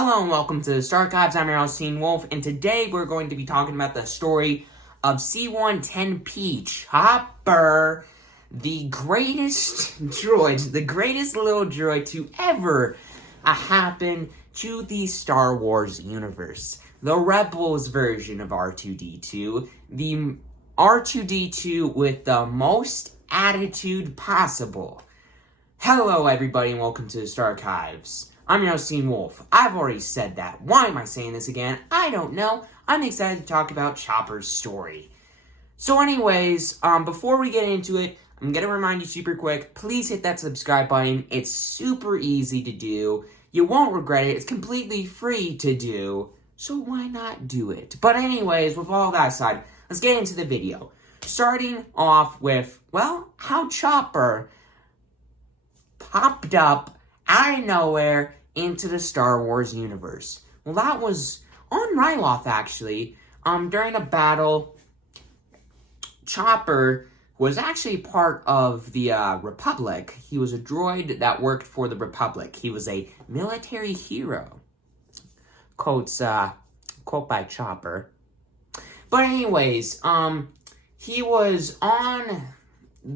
Hello and welcome to the Starchives. I'm your host, Teen Wolf, and today we're going to be talking about the story of C-110P Chopper, the greatest droid, the greatest little droid to ever happen to the Star Wars universe. The Rebels version of R2-D2, the R2-D2 with the most attitude possible. Hello everybody and welcome to the Starchives. I'm your host, Teen Wolf. I've already said that. Why am I saying this again? I don't know. I'm excited to talk about Chopper's story. So anyways, before we get into it, I'm going to remind you super quick, please hit that subscribe button. It's super easy to do. You won't regret it. It's completely free to do. So why not do it? But anyways, with all that aside, let's get into the video. Starting off with, well, how Chopper popped up out of nowhere into the Star Wars universe. Well, that was on Ryloth, actually. During a battle, Chopper was actually part of the Republic. He was a droid that worked for the Republic. He was a military hero. Quote by Chopper. But anyways, he was on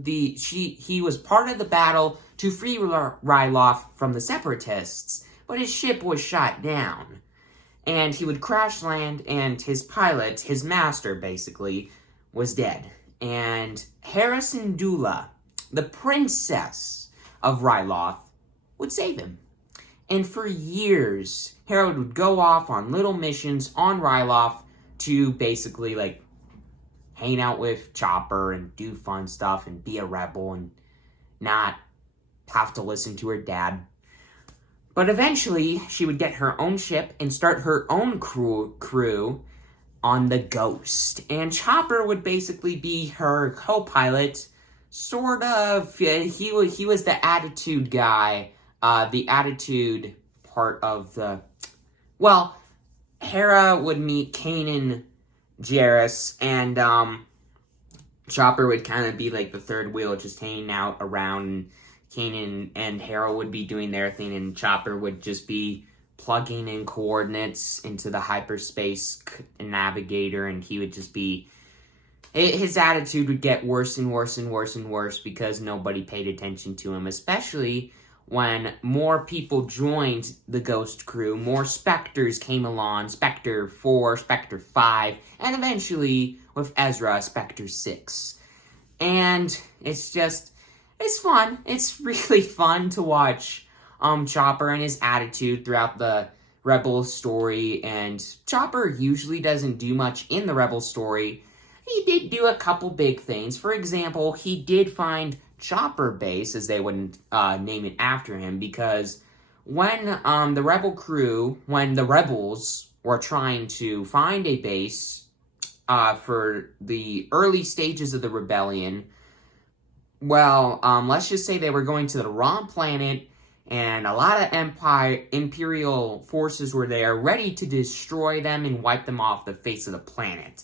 he was part of the battle to free Ryloth from the Separatists, but his ship was shot down. And he would crash land, and his pilot, his master, basically, was dead. And Hera Syndulla, the princess of Ryloth, would save him. And for years, Hera would go off on little missions on Ryloth to basically, like, hang out with Chopper and do fun stuff and be a rebel and not have to listen to her dad. But eventually, she would get her own ship and start her own crew on the Ghost. And Chopper would basically be her co-pilot, sort of. He was the attitude guy, the attitude part of the... Well, Hera would meet Kanan Jarrus, and Chopper would kind of be like the third wheel, just hanging out around. Kanan and Hera would be doing their thing, and Chopper would just be plugging in coordinates into the hyperspace navigator, and he would just be... His attitude would get worse and worse and worse and worse because nobody paid attention to him, especially when more people joined the Ghost crew, more Spectres came along, Spectre 4, Spectre 5, and eventually, with Ezra, Spectre 6. And it's fun. It's really fun to watch Chopper and his attitude throughout the Rebels story, and Chopper usually doesn't do much in the Rebels story. He did do a couple big things. For example, he did find Chopper Base, as they would name it after him, because when the Rebels were trying to find a base for the early stages of the rebellion, well, let's just say they were going to the wrong planet, and a lot of Imperial forces were there, ready to destroy them and wipe them off the face of the planet,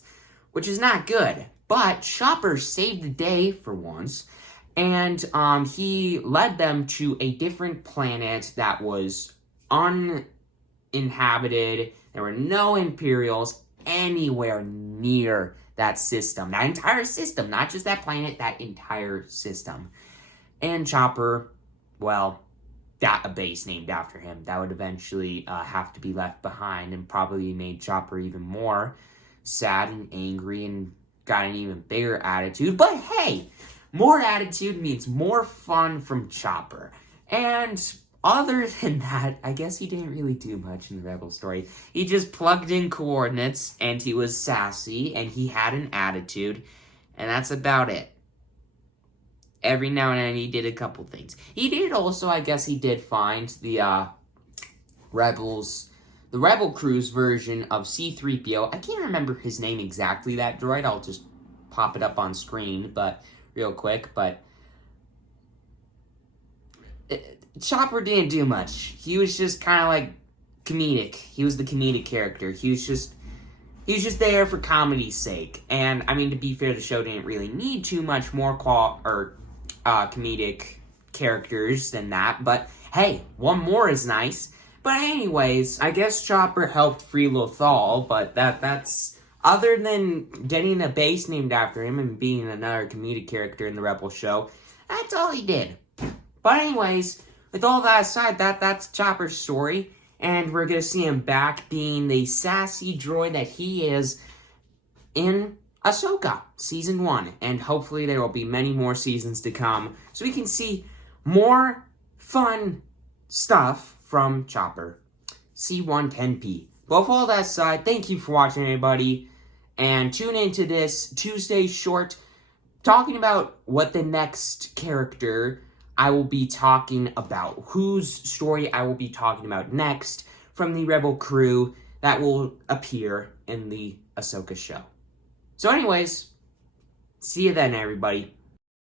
which is not good. But Chopper saved the day for once, and he led them to a different planet that was uninhabited. There were no Imperials anywhere near that system. That entire system, not just that planet, that entire system. And Chopper, well, got a base named after him. That would eventually have to be left behind and probably made Chopper even more sad and angry and got an even bigger attitude. But hey, more attitude means more fun from Chopper. And other than that, I guess he didn't really do much in the Rebel story. He just plugged in coordinates, and he was sassy, and he had an attitude, and that's about it. Every now and then he did a couple things. He did also, I guess he did find the Rebel crew's version of C-3PO. I can't remember his name exactly, that droid. I'll just pop it up on screen, but real quick, but Chopper didn't do much. He was just kind of like comedic. He was the comedic character. He was just there for comedy's sake. And I mean, to be fair, the show didn't really need too much more comedic characters than that. But hey, one more is nice. But But anyways, I guess Chopper helped free Lothal, but that's... Other than getting a base named after him and being another comedic character in the Rebel show, that's all he did. But anyways, with all that aside, that's Chopper's story. And we're going to see him back being the sassy droid that he is in Ahsoka Season 1. And hopefully there will be many more seasons to come, so we can see more fun stuff from Chopper. C110P. But with all that aside, thank you for watching, everybody. And tune into this Tuesday short talking about what the next character I will be talking about. Whose story I will be talking about next from the Rebel crew that will appear in the Ahsoka show. So anyways, see you then, everybody.